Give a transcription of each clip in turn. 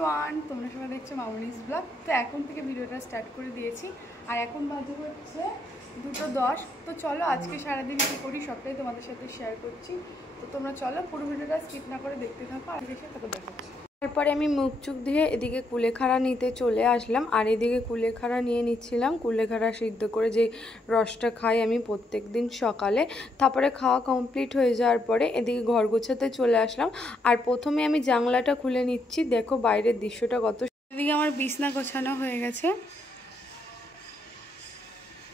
Everyone, তোমরা সবাই দেখছো মামনিস ব্লগ। তো এখন থেকে ভিডিওটা স্টার্ট করে দিয়েছি আর এখন বাজে হচ্ছে 2:10। তো চলো আজকে সারাদিন কী করি সবটাই তোমাদের সাথে শেয়ার করছি। তো তোমরা চলো পুরো ভিডিওটা স্কিপ না করে দেখতে থাকো আর এসে তারপর দেখাচ্ছি। তারপরে আমি মুখ চুখ দিয়ে এদিকে কুলেখাড়া নিতে চলে আসলাম আর এদিকে কুলেখাড়া নিয়ে নিচ্ছিলাম। কুলেখাড়া সিদ্ধ করে যে রসটা খাই আমি প্রত্যেক দিন সকালে। তারপরে খাওয়া কমপ্লিট হয়ে যাওয়ার পরে এদিকে ঘর গোছাতে চলে আসলাম আর প্রথমে আমি জানলাটা খুলে নিচ্ছি। দেখো বাইরের দৃশ্যটা কত। এদিকে আমার বিছনা গোছানো হয়ে গেছে।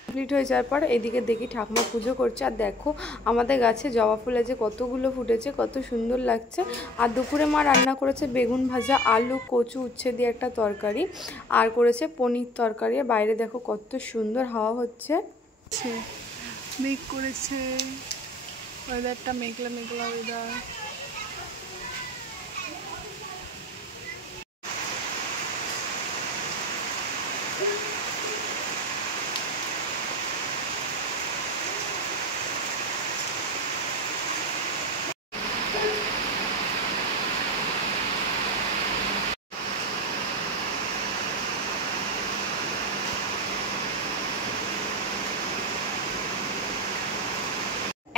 কমপ্লিট হয়ে যাওয়ার পর এদিকে দেখি ঠাকুমা পুজো করছে আর দেখো আমাদের গাছে জবা ফুল আছে কতগুলো ফুটেছে, কত সুন্দর লাগছে। আর দুপুরে মা রান্না করেছে বেগুন ভাজা, আলু, কচু, উচ্ছে দিয়ে একটা তরকারি আর করেছে পনির তরকারি। বাইরে দেখো কত সুন্দর হাওয়া হচ্ছে, মেঘ করেছে, ওয়েদারটা মেঘলা মেঘলা ওয়েদার।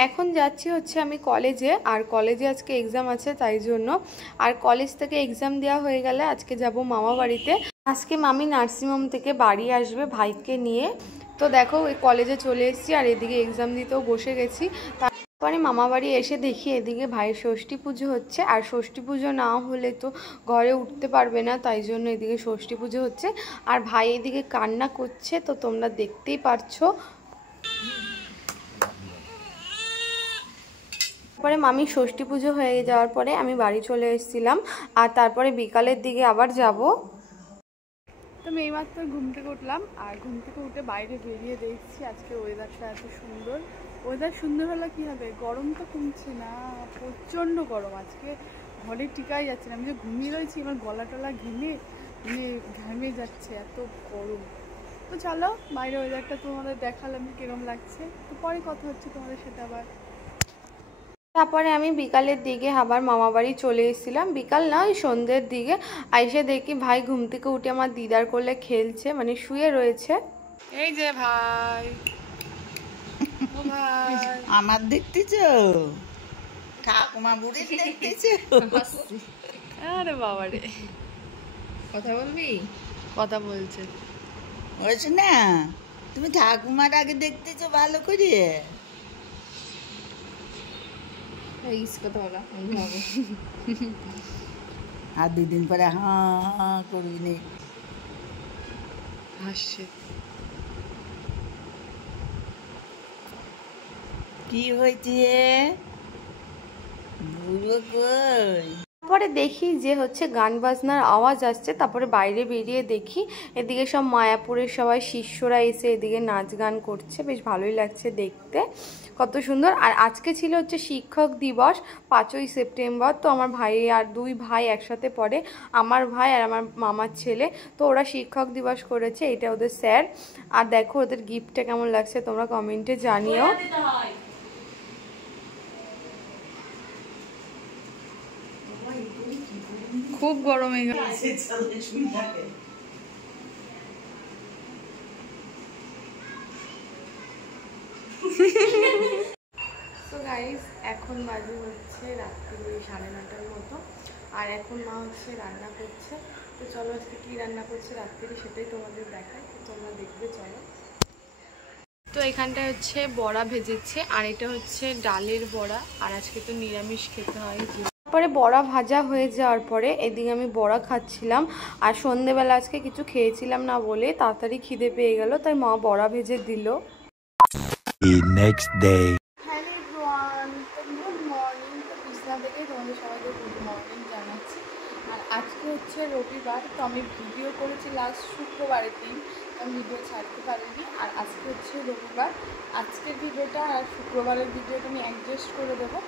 এখন যাচ্ছি হচ্ছে আমি কলেজে আর কলেজে আজকে এক্সাম আছে তাই জন্য। আর কলেজ থেকে এক্সাম দেওয়া হয়ে গেলে আজকে যাব মামা বাড়িতে। আজকে মামি নার্সিংহোম থেকে বাড়ি আসবে ভাইকে নিয়ে। তো দেখো ওই কলেজে চলে এসেছি আর এদিকে এক্সাম দিতেও বসে গেছি। তারপরে মামা বাড়ি এসে দেখি এদিকে ভাইয়ের ষষ্ঠী পুজো হচ্ছে আর ষষ্ঠী পুজো না হলে তো ঘরে উঠতে পারবে না, তাই জন্য এদিকে ষষ্ঠী পুজো হচ্ছে আর ভাই এদিকে কান্না করছে, তো তোমরা দেখতেই পারছো। তারপরে মামি ষষ্ঠী পুজো হয়ে যাওয়ার পরে আমি বাড়ি চলে এসেছিলাম আর তারপরে বিকালের দিকে আবার যাব। তো আমি এইমাত্র ঘুম থেকে উঠলাম আর ঘুম থেকে উঠে বাইরে বেরিয়ে দেখছি আজকে ওয়েদারটা এত সুন্দর। ওয়েদার সুন্দর হলে কী হবে, গরম তো কমছে না, প্রচণ্ড গরম। আজকে ঘরে টিকাই যাচ্ছে না, আমি যে ঘুমিয়ে রয়েছি আমার গলা টলা ঘেমে যাচ্ছে, এত গরম। তো চলো বাইরে ওয়েদারটা তোমাদের দেখালাম কিরম লাগছে, তো পরে কথা হচ্ছে তোমাদের সাথে আবার। তারপরে আমি বিকালের দিকে আবার মামা বাড়ি চলে এসেছিলাম, বিকাল না ওই সন্ধ্যের দিকে। আইসে দেখি ভাই ঘুম থেকে উঠে আমার দিদার কোলে খেলছে, মানে শুয়ে রয়েছে। এই যে ভাই, ও ভাই আমার দেখতেছ, ঠাকুমা বুড়ি দেখতেছ। আরে বাবা রে, কথা বলবি? কথা বলছে। বলছো না তুমি ঠাকুমার আগে দেখতেছ ভালো করে। কথা বলা আর দুদিন পরে হাঁ করবি নি, হাসছে। কি হয়েছে বুড়ো কই? তারপরে দেখি যে হচ্ছে গান বাজনার আওয়াজ আসছে, তারপরে বাইরে বেরিয়ে দেখি এদিকে সব মায়াপুরের সবাই শিষ্যরা এসে এদিকে নাচ গান করছে, বেশ ভালোই লাগছে দেখতে, কত সুন্দর। আর আজকে ছিল হচ্ছে শিক্ষক দিবস, 5ই সেপ্টেম্বর। তো আমার ভাই আর 2 ভাই একসাথে পড়ে, আমার ভাই আর আমার মামার ছেলে। তো ওরা শিক্ষক দিবস করেছে, এটা ওদের স্যার। আর দেখো ওদের গিফটটা কেমন লাগছে তোমরা কমেন্টে জানিও। খুব গরম হয়ে গেছে। তো গাইস এখন বাজে হচ্ছে রাত্রি 9:30 মতো আর এখন মা হচ্ছে রান্না করছে। তো চলো আজকে কী রান্না করছে রাত্রি সেটাই তোমাদের দেখাই, তো তোমরা দেখবে চলো। তো এখানটায় হচ্ছে বড়া ভেজেছে আর এটা হচ্ছে ডালের বড়া, আর আজকে তো নিরামিষ খেতে হয়। তারপরে বড়া ভাজা হয়ে যাওয়ার পরে এদিকে আমি বড়া খাচ্ছিলাম আর সন্ধেবেলা আজকে কিছু খেয়েছিলাম না বলে তাড়াতাড়ি খিদে পেয়ে গেল, তাই মা বড়া ভেজে দিল। Next day. হ্যালো এভরিওয়ান, তো গুড মর্নিং। তো বিছনা থেকে তোমাদের সবাইকে গুড মর্নিং জানাচ্ছি। আর আজকে হচ্ছে রবিবার, তো আমি ভিডিও করেছি লাস্ট শুক্রবারের দিন, আমি ভিডিও ছাড়তে পারিনি। আর আজকে হচ্ছে রবিবার, আজকের ভিডিওটা আর শুক্রবারের ভিডিওটা আমি অ্যাডজাস্ট করে দেবো।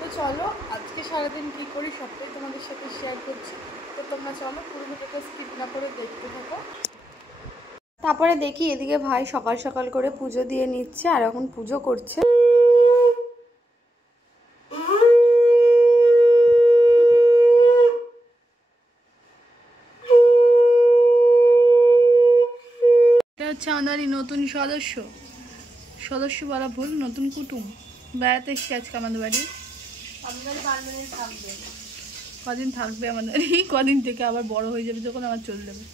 তো চলো আজকে সারাদিন কী করি সবটাই তোমাদের সাথে শেয়ার করছি। তো তোমরা চলো পুরো ভিডিওটা স্কিপ না করে দেখতে থাকো। তারপরে দেখি এদিকে ভাই সকাল সকাল করে পুজো দিয়ে নিচ্ছে আর এখন পুজো করছে। হচ্ছে আমাদের নতুন সদস্য, সদস্য বলা ভুল, নতুন কুটুম বেড়াতে এসেছি আজকে আমাদের বাড়ি। কদিন থাকবে আমাদের, কদিন থেকে আবার বড় হয়ে যাবে যখন আবার চলে যাবে।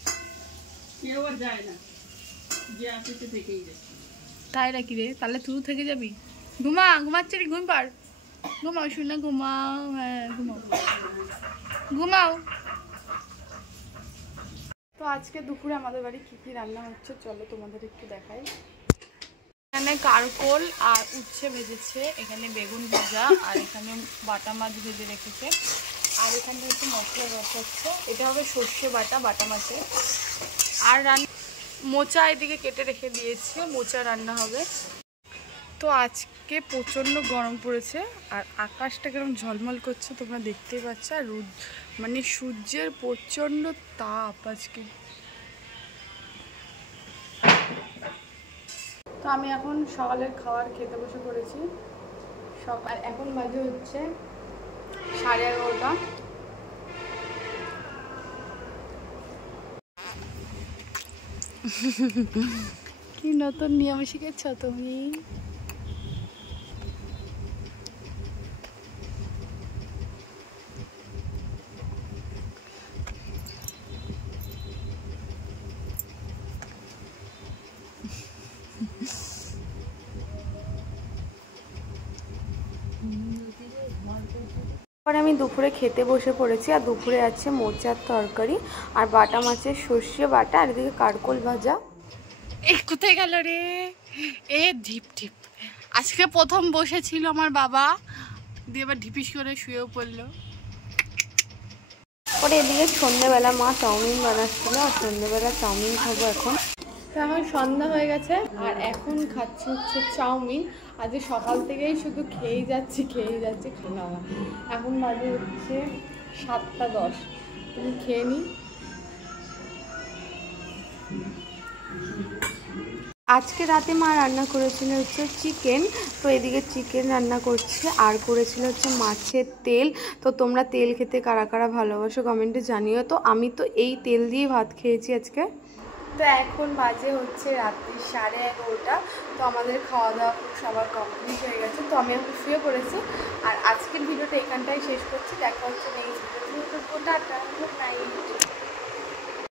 কেউ আর যায় না, যে আছে সে থেকেই যায়। তাই নাকি রে? তাহলে তুই থেকে যাবি? ঘুমাচ্ছে রে, ঘুম পার, ঘুমাও শুনে, ঘুমাও, হ্যাঁ ঘুমাও ঘুমাও। তো আজকে দুপুরে আমাদের বাড়ি কি কি রান্না হচ্ছে চলো তোমাদের একটু দেখাই। এখানে কারকোল আর উচ্ছে ভেজেছে, এখানে বেগুন ভাজা, আর এখানে বাটা মাছ ভেজে রেখেছে, আর এখানে হচ্ছে মশলা রসাচ্ছে, এটা হবে সর্ষে বাটা, বাটা মাছে। আর মোচা এদিকে কেটে রেখে দিয়েছে, মোচা রান্না হবে। তো আজকে প্রচণ্ড গরম পড়েছে আর আকাশটা কিরকম ঝলমল করছে তোমরা দেখতেই পাচ্ছ, আর মানে সূর্যের প্রচণ্ড তাপ আজকে। তো আমি এখন সকালের খাবার খেতে বসে পড়েছি। সকাল এখন বাজে হচ্ছে 11:30। কি নতুন নিয়ম শিখেছ তুমি? পরে আমি দুপুরে খেতে বসে পড়েছি, আর দুপুরে আছে মোচার তরকারি আর বাটা মাছের সর্ষে বাটা, আর এদিকে কারকোল ভাজা। এই কোথায় গেল রে? এ ঢিপ ঢিপ, আজকে প্রথম বসেছিল আমার বাবা, দিয়ে এবার ঢিপিস করে শুয়েও পড়লো। পরে এদিকে সন্ধ্যেবেলা মা চাউমিন বানাচ্ছিল, আর সন্ধ্যেবেলা চাউমিন খাবো এখন। তো এখন সন্ধ্যা হয়ে গেছে আর এখন খাচ্ছি হচ্ছে চাউমিন। আজকে সকাল থেকেই শুধু খেয়েই যাচ্ছি খাওয়া। এখন বাজে হচ্ছে 7:10। তুমি খেয়ে নি। আজকে রাতে মা রান্না করেছিল হচ্ছে চিকেন, তো এদিকে চিকেন রান্না করছে, আর করেছিল হচ্ছে মাছের তেল। তো তোমরা তেল খেতে কারা কারা ভালোবাসো কমেন্টে জানিও। তো আমি তো এই তেল দিয়ে ভাত খেয়েছি আজকে। তো এখন বাজে হচ্ছে রাত্রি 11:30। তো আমাদের খাওয়া দাওয়া সবার কমপ্লিট হয়ে গেছে, তো আমি এখন শুয়ে পড়েছি। আর আজকের ভিডিওটা এখানটাই শেষ করছি, দেখা হচ্ছে next video. Tata, good night.